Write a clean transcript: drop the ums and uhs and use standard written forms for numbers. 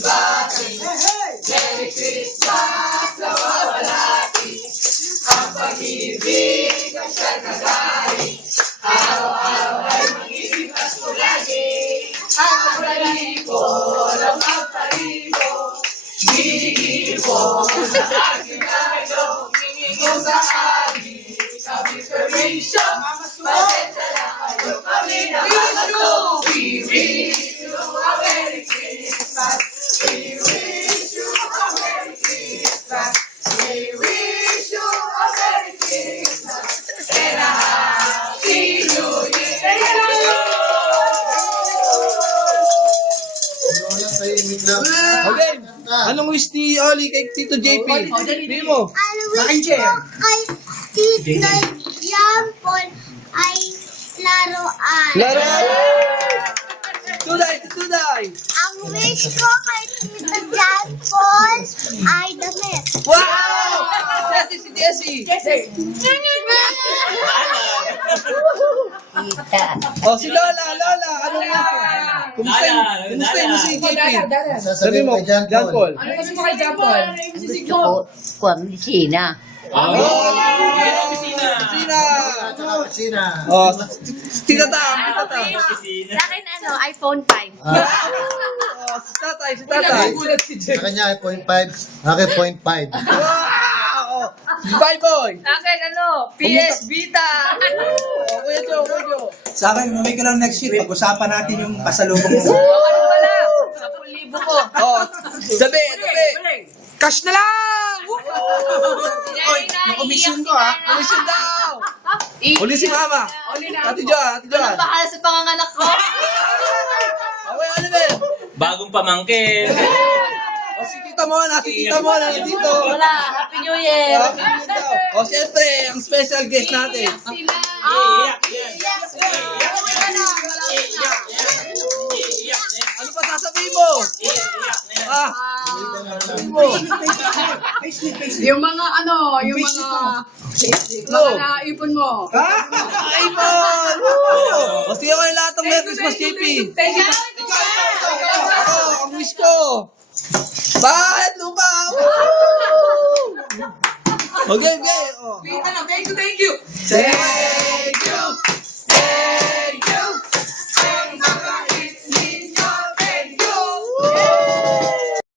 bati-bati. Merry Christmas, nawawalati. Ang pag-ibig ay siyang nagari. Araw-araw ay mag-ibig Pasko lagi. Ang pagpalipo ng magpalipo. Ginigipo sa aking kayo. Kung sakali kami permission, pasensya na kayo kami na mato. We wish you a Merry Christmas. We wish you a Merry Christmas. We wish you a Merry Christmas and a Happy New Year. Okay. Anong wish ni Oli kay Tito JP? Hindi mo. Wish ko kay Tito John Paul ay laruan. Tuday, tuday. Ang wish ko kay Tito John Paul ay damit. Wow! Jessie, si Jessie. Oh, si Lola, anong wish mo? Kumustahin mo si JP? Sabi mo, John Paul. Ano gusto mo kay John Paul? Medisina. Sina. Oh, Tita Tam. Sa akin iPhone 5. Oh, si tatay. Sa kanya ay 0.5, akin 0.5. Wow! Si Boy. Sa akin PS Vita. Oh, Kuya Joe. Sa akin, umuwi ka lang next year. Pag-usapan natin yung pasalubong mo. Ano pala? 10,000 ko. Oh, gabi. Cash na lang! Yung komisyon ko, ha? Komisyon daw! Uli si Mama. Ate Joa. Bahala sa panganganak ko. Okay, Oliver. Bagong pamangkin. O si Tita Mona nandito. Wala. Happy New Year. O siyempre, ang special guest natin. Ano pa sasabihin mo? Yung mga naipon mo. iPhone! O sige ko yung lahat ng Merry Christmas, JP. Thank you. Ako, ang wish ko. Bahay at lupa! Okay. Oh. Thank you. Say